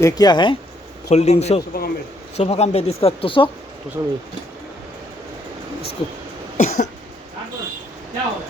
ये क्या है? Folding sofa cum bed. Sofa cum bed, इसका तुसक तो सब ये इसको क्या हो रहा है?